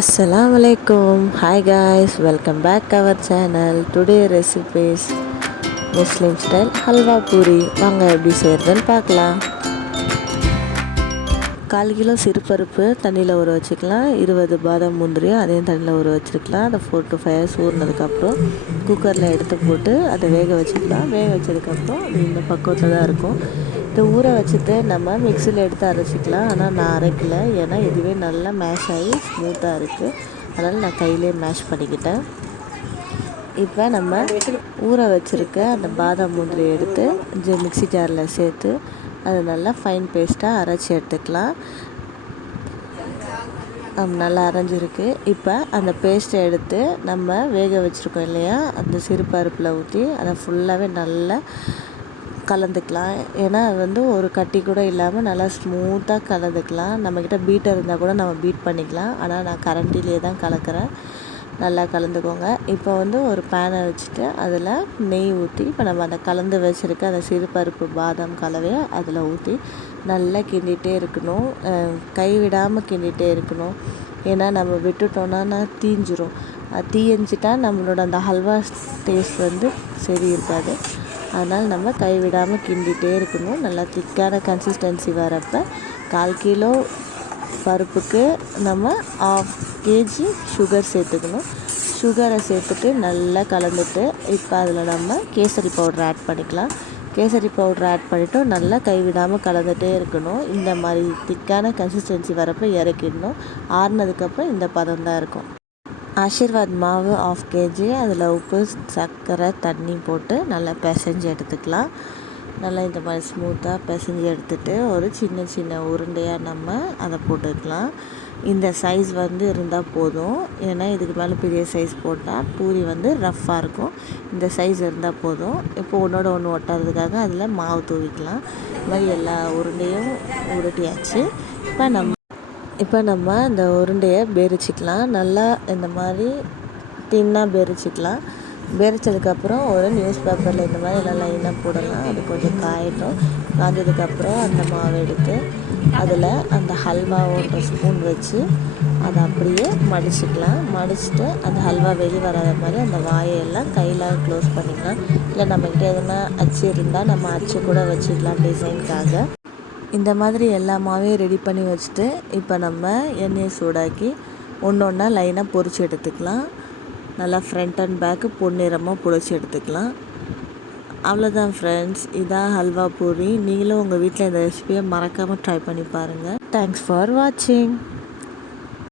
Assalamualaikum. Hi guys, welcome back to our channel. Today recipes Muslim style halwa puri. வாங்க எப்படி செய்யறதுன்னு பார்க்கலாம். 1/4 kilo சிறுபருப்பு தண்ணியில் ஊற வச்சுக்கலாம். 20 பாதாம் முந்திரியும் அதையும் தண்ணியில் ஊற வச்சுருக்கலாம். அதை 4 to 5 hours ஊறினதுக்கப்புறம் குக்கரில் எடுத்து போட்டு அதை வேக வச்சுக்கலாம். வேக வச்சதுக்கப்புறம் அது இந்த பக்குவத்தில் தான் இருக்கும். இதை ஊற வச்சுட்டு நம்ம மிக்சியில் எடுத்து அரைச்சிக்கலாம். ஆனால் நான் அரைக்கல, ஏன்னா இதுவே நல்லா மேஷ் ஆகி ஸ்மூத்தாக இருக்குது. அதனால் நான் கையிலே மேஷ் பண்ணிக்கிட்டேன். இப்போ நம்ம ஊற வச்சுருக்க அந்த பாதாம் முந்திரி எடுத்து மிக்சி ஜாரில் சேர்த்து அது நல்லா ஃபைன் பேஸ்ட்டாக அரைச்சி எடுத்துக்கலாம். நல்லா அரைஞ்சிருக்கு. இப்போ அந்த பேஸ்ட்டை எடுத்து நம்ம வேக வச்சுருக்கோம் இல்லையா, அந்த சிறுபருப்பில் ஊற்றி அதை ஃபுல்லாகவே நல்லா கலந்துக்கலாம். ஏன்னா அது வந்து ஒரு கட்டி கூட இல்லாமல் நல்லா ஸ்மூத்தாக கலந்துக்கலாம். நம்மக்கிட்ட பீட்டர் இருந்தால் கூட நம்ம பீட் பண்ணிக்கலாம். ஆனால் நான் கரண்டிலே தான் கலக்கிறேன். நல்லா கலந்துக்கோங்க. இப்போ வந்து ஒரு பேனை வச்சுட்டு அதில் நெய் ஊற்றி இப்போ நம்ம அந்த கலந்து வச்சுருக்க அந்த சிறுபருப்பு பாதாம் கலவையை அதில் ஊற்றி நல்லா கிண்டிகிட்டே இருக்கணும். கைவிடாமல் கிண்டிகிட்டே இருக்கணும். ஏன்னா நம்ம விட்டுட்டோன்னா தீஞ்சிரும். தீயஞ்சிட்டா நம்மளோட அந்த ஹல்வா டேஸ்ட் வந்து சரி இருக்காது. அதனால் நம்ம கைவிடாமல் கிண்டிகிட்டே இருக்கணும். நல்லா திக்கான கன்சிஸ்டன்சி வரப்போ 1/4 கிலோ பருப்புக்கு நம்ம 1/2 kg சுகர் சேர்த்துக்கணும். சுகரை சேர்த்துட்டு நல்லா கலந்துட்டு இப்போ அதில் நம்ம கேசரி பவுடர் ஆட் பண்ணிக்கலாம். கேசரி பவுடர் ஆட் பண்ணிவிட்டு நல்லா கைவிடாமல் கலந்துகிட்டே இருக்கணும். இந்த மாதிரி திக்கான கன்சிஸ்டன்சி வரப்போ இறக்கிடணும். ஆறுனதுக்கப்புறம் இந்த பதம் தான் இருக்கும். ஆஷீர்வாத் மாவு 1/2 kg, அதில் உப்பு, சர்க்கரை, தண்ணி போட்டு நல்லா பிசைஞ்சு எடுத்துக்கலாம். நல்லா இந்த மாதிரி ஸ்மூத்தாக பிசைஞ்சு எடுத்துகிட்டு ஒரு சின்ன சின்ன உருண்டையாக நம்ம அதை போட்டுக்கலாம். இந்த சைஸ் வந்து இருந்தால் போதும். ஏன்னா இதுக்கு மேலே பெரிய சைஸ் போட்டால் பூரி வந்து ரஃப்பாக இருக்கும். இந்த சைஸ் இருந்தால் போதும். இப்போ ஒன்றோட ஒன்று ஒட்டாததுக்காக அதில் மாவு தூவிக்கலாம். இந்த மாதிரி எல்லா உருண்டையும் உருட்டியாச்சு. இப்போ நம்ம அந்த உருண்டையை பெரிச்சிக்கலாம். நல்லா இந்த மாதிரி தின்னாக பெரிச்சிக்கலாம். பெரிச்சதுக்கப்புறம் ஒரு நியூஸ் பேப்பரில் இந்த மாதிரி எல்லாம் லைனாக போடலாம். அது கொஞ்சம் காயட்டும். காய்ஞ்சதுக்கப்புறம் அந்த மாவை எடுத்து அதில் அந்த ஹல்வாவோட ஸ்பூன் வச்சு அதை அப்படியே மடிச்சிக்கலாம். மடிச்சுட்டு அந்த ஹல்வா வெளியே வராத மாதிரி அந்த வாயெல்லாம் கையில் க்ளோஸ் பண்ணிக்கலாம். இல்லை நம்மக்கிட்ட எதுனா அச்சு இருந்தால் நம்ம அச்சு கூட வச்சுக்கலாம் டிசைனுக்காக. இந்த மாதிரி எல்லா மாவையும் ரெடி பண்ணி வச்சுட்டு இப்போ நம்ம எண்ணெயை சூடாக்கி ஒன்று ஒன்றா லைனாக பொரிச்சு எடுத்துக்கலாம். நல்லா ஃப்ரண்ட் அண்ட் பேக்கு பொன்னிறமாக பொரிச்சு எடுத்துக்கலாம். அவ்வளோதான் ஃப்ரெண்ட்ஸ், இதான் ஹல்வா பூரி. நீங்களும் உங்கள் வீட்டில் இந்த ரெசிபியை மறக்காமல் ட்ரை பண்ணி பாருங்கள். தேங்க்ஸ் ஃபார் வாட்சிங்.